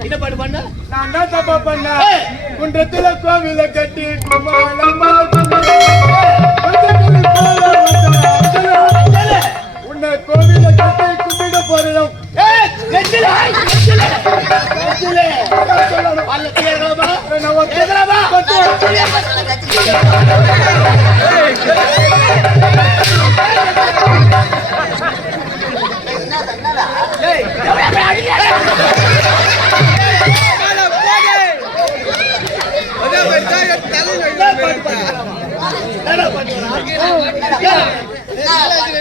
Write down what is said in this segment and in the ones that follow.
என்ன பண்ண பண்ண நான் தான் தப்பா குன்றத்துல கோவில கட்டி உன்னை கோவில கட்டி கும்பிட போறோம் ஏய், நெஞ்சில, நெஞ்சில, நெஞ்சில. பல்ல தீரலாமா? தீரலாமா? என்னடா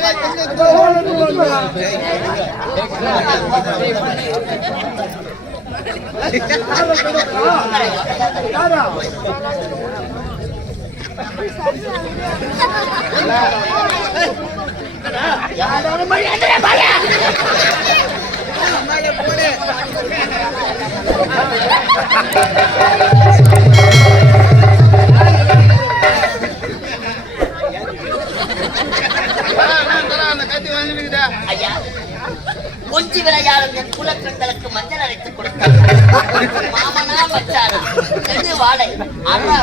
யாரா விளையாடும் என் குலக்கண்களுக்கு மஞ்சள் அரைத்துக் கொடுத்தார். மாமனா மச்சானா? எது வாடை. அண்ணா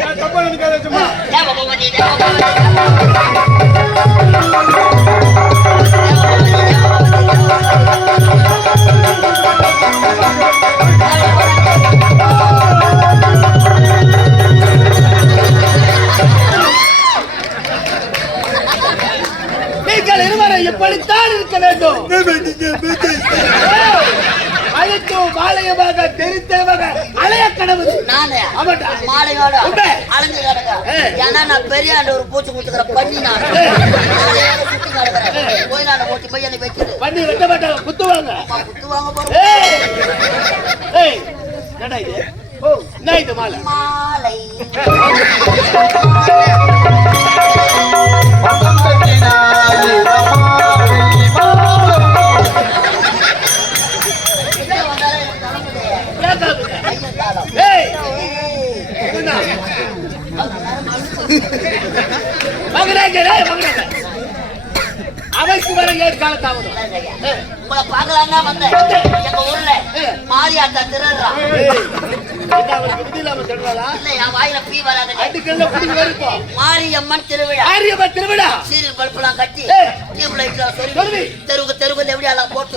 நான் தப்பா அலைஞ்சு ஏய். ஏன்னா நான் பெரிய ஆண்டு ஒரு பூச்சி குத்துக்கிற பண்ணி நான். சுத்தி கிடக்கிறேன் போய் நான் ஓட்டி போய் என்னை வைக்குது பண்ணி வெட்ட மாட்டாங்க குத்துவாங்க என்ன இது மாலை? மாலை. அவைக்கு வர ஏழு கால தாமதம் ஏய், உங்களை பார்க்கலான்னா வந்தேன் எங்க ஊர்ல மாரியாத்தா திருடுறான் மாரியம்மன் திருவிழா சீரியல் பல்பெல்லாம் கட்டி. டியூப் லைட்லாம். சொருவி தெருவுக்கு போட்டு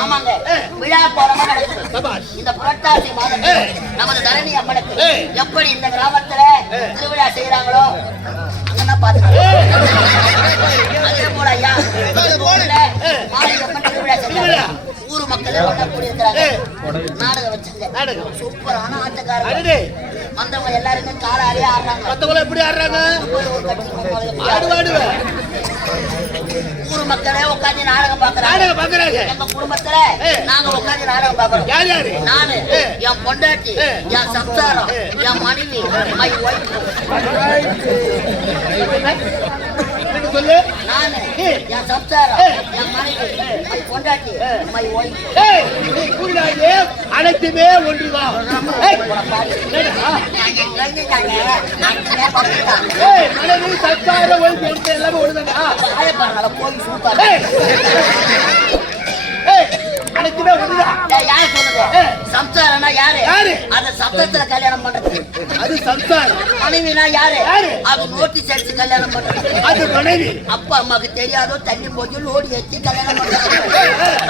ஆமாங்க விழா போறமா நடக்குது சபாஷ் இந்த புரட்டாசி மாதம். நமது தரணி அம்மனுக்கு. எப்படி இந்த கிராமத்துல. திருவிழா செய்யறாங்களோ அங்கதான் பாத்துக்கலாம் அதே போல ஐயா. மாரியம்மன் ஊர் மக்களே ஒண்ணா கூடியிருக்கிறாங்க. நாடகம் வச்சுங்க. நாடகம். சூப்பரான ஆட்டக்காரங்க. வந்தவங்க எல்லாருமே காலாரியே ஆடுறாங்க. மத்தவங்க எப்படி ஆடுறாங்க? ஆடு ஆடுவே ஊர் மக்களே உட்காந்து நாடகம் பாக்குறாங்க. நாடகம் பாக்குறாங்க. எங்க குடும்பத்துல. நாங்க உட்காந்து நாடகம் பாக்குறோம். யார் யாரு? நானு. என் பொண்டாட்டி. என் சம்சாரம். என் மனைவி மை ஒய்ஃப் சொல்லு. என் சம்சாரம். என் மனைவி மை ஒய்ஃப் கூடாது அனைத்துமே ஒன்றுதான். மனைவி சச்சார ஒழுங்கு எடுத்து எல்லாமே ஒழுங்கடா போய் சூப்பர் அனைத்துமே யார் ஏய். சம்சாரம்னா யாரு? யாரு? அத சப்தத்துல கல்யாணம் பண்றது. அது சம்சாரம். மனைவினா யாரு? யாரு? அது நோட்டீஸ் அடிச்சு கல்யாணம் பண்றது. மனைவி. அப்பா அம்மாக்கு தெரியாதோ தண்ணி போய் லோடி ஏற்றி கல்யாணம்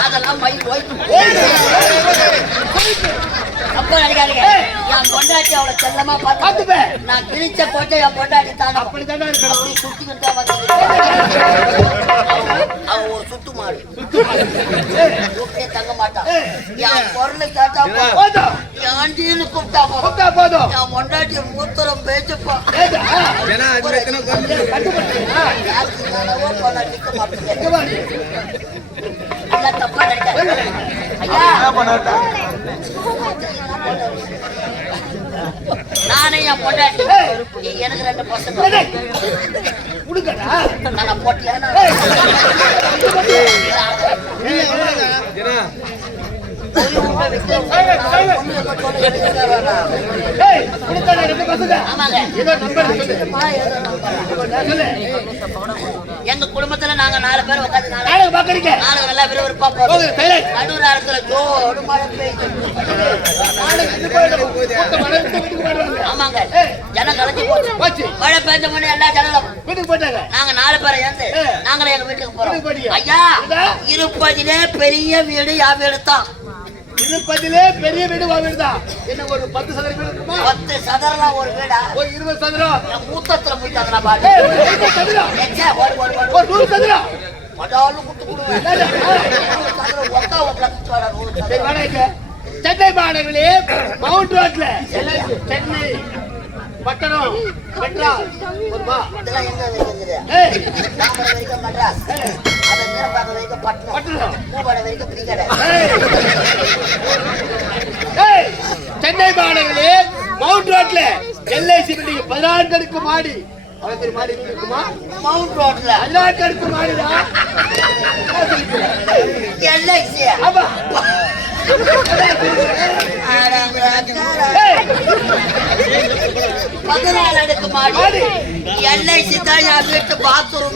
அதெல்லாம் மை ஒய்ஃப் அப்ப நினைக்காதீங்க என் பொண்டாட்டி அவளை செல்லமா பார்த்து. நான் கிழிச்ச போட்டு என் பொண்டாட்டி தானே அப்படித்தானே இருக்கணும். அப்படி தான் வந்தது அவ ஒரு சுத்து மாடு. வீட்லயே தங்க மாட்டான் என் பொருளை கேட்டா போதும். ஏண்டின்னு கூப்பிட்டா போதும். போதும். என் பொண்டாட்டி மூத்தரம் நிக்க தப்பா நினைக்காத நானே என் பொண்டாட்டி. எனக்கு ரெண்டு பசங்க. நான் போட்டியா ஏய் உடுக்கடா ரெண்டு பசங்க ஆமாங்க ஏதோ நம்பர் சொல்லு சொல்லு எங்க குடும்பத்துல நாங்க நாலு பேர் உட்காந்து நாலு நாடகம் பாக்குறீங்க நாலு நல்லா விறுவிறுப்பா போகுது. ஜோடு மழை பெய்யுது ஆமாங்க. ஜனம் கலைஞ்சு போச்சு. மழை பெய்ஞ்ச முன்னே எல்லா ஜனங்களும் வீட்டுக்கு போட்டாங்க நாங்க நாலு பேரை ஏந்து. நாங்களே எங்க வீட்டுக்கு போறோம். ஐயா? இருப்பதிலே பெரிய வீடு யா வீடு தான் இருப்பதிலே பெரிய வீடு வா வீடு தான் என்ன ஒரு பத்து சதுர வீடு இருக்குமா? பத்து சதுரலாம் ஒரு வீடா? ஒரு இருபது சதுரம். மூத்தத்துல போயிட்டாங்க பாரு. ஒரு சதுரம். ஒரு நூறு சதுரம். மடாலும் குத்து குடுவேன். சென்னை மாநகரிலே மவுண்ட் ரோட்ல. சென்னை பட்டணம் மெட்ராஸ். ஒருமா இதெல்லாம் எங்க இருக்குது? மெட்ராஸ். அதை வரைக்கும் பட்டணம். பிரிக்கடை. சென்னை மாநகரிலே மவுண்ட் ரோட்ல எல்ஐசி பில்டிங் பதினான்கு அடுக்கு மாடி. பெரிய மாடி இருக்குமா? மவுண்ட் ரோட்ல பதினான்கு அடுக்கு மாடிதான். LIC. ஆமா. பதினாலு அடுக்கு மாடி எல்ஐசி தான் என் வீட்டு bathroom.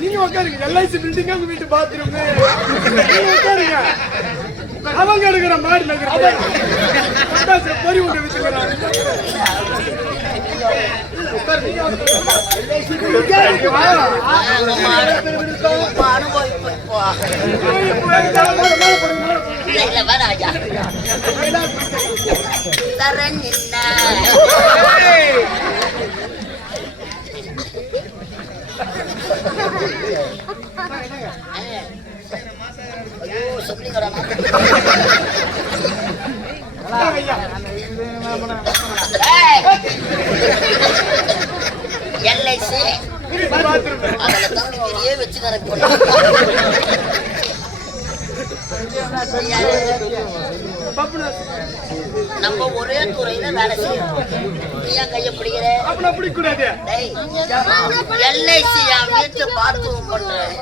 நீங்க உட்காருங்க. எல்ஐசி பில்டிங் வீட்டு பாத்ரூம் நீங்க உட்காருங்க. அவங்க எடுக்கிற மாடி பொறி உண்டை வச்சுக்கிறாங்க உட்காருங்க, வா. ஆமா. இப்ப அனுபவிப்பு இப்போ. இல்ல, இல்ல, வேணாம் ஐயா. தரேன் நின்ன. அவளை தம்பி வெளியே வச்சுக்கிறேன். நம்ம ஒரே துறையில வேலை செய்யறோம். நீ ஏன் கைய பிடிக்கிற? அப்படி அப்படி கூடாது LIC என் வீட்டு பாத்ரூம் பண்றேன்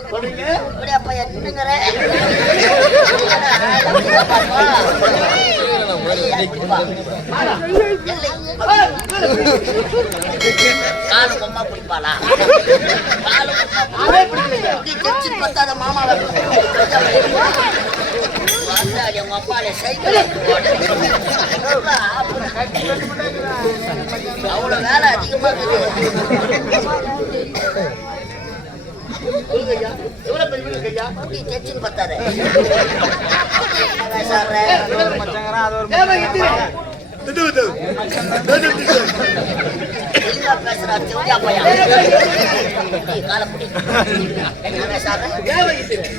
இப்படி அப்ப என்னங்கிற? காலு பொம்மா பிடிப்பாளா? காலு பொம்மா இப்படி தெரிச்சு பத்தாத மாமாவை வந்தாடி உங்க அம்மாலே சைக்கிள் அவ்வளவு வேலை அதிகமா இருக்குது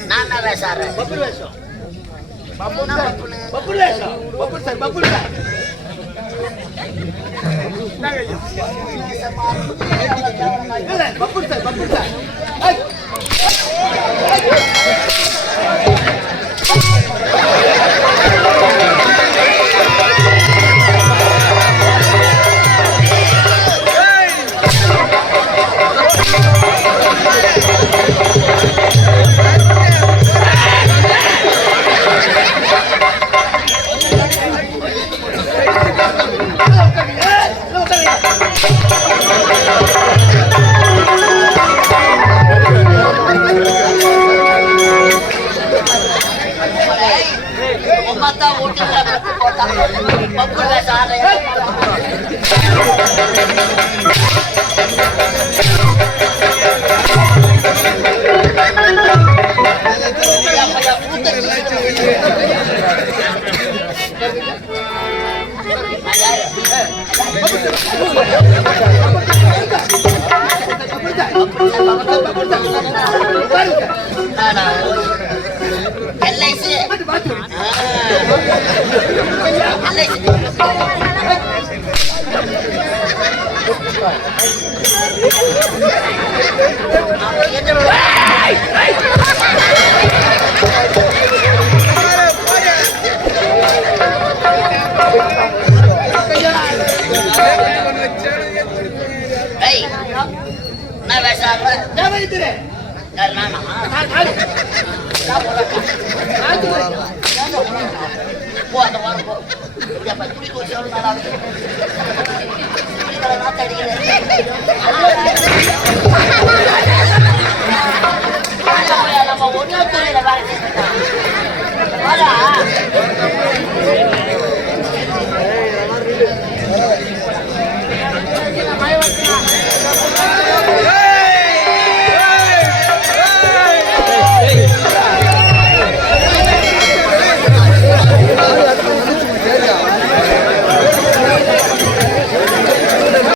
நான் என்ன பப்புரு சார், பப்புரு எல்ஐசி பாத்து, பாத்து. எல்ஐசி அடிக்குது. வாங்க போய் நம்ம ஒண்ணே துணியில வேலை செஞ்சுட்டோம்.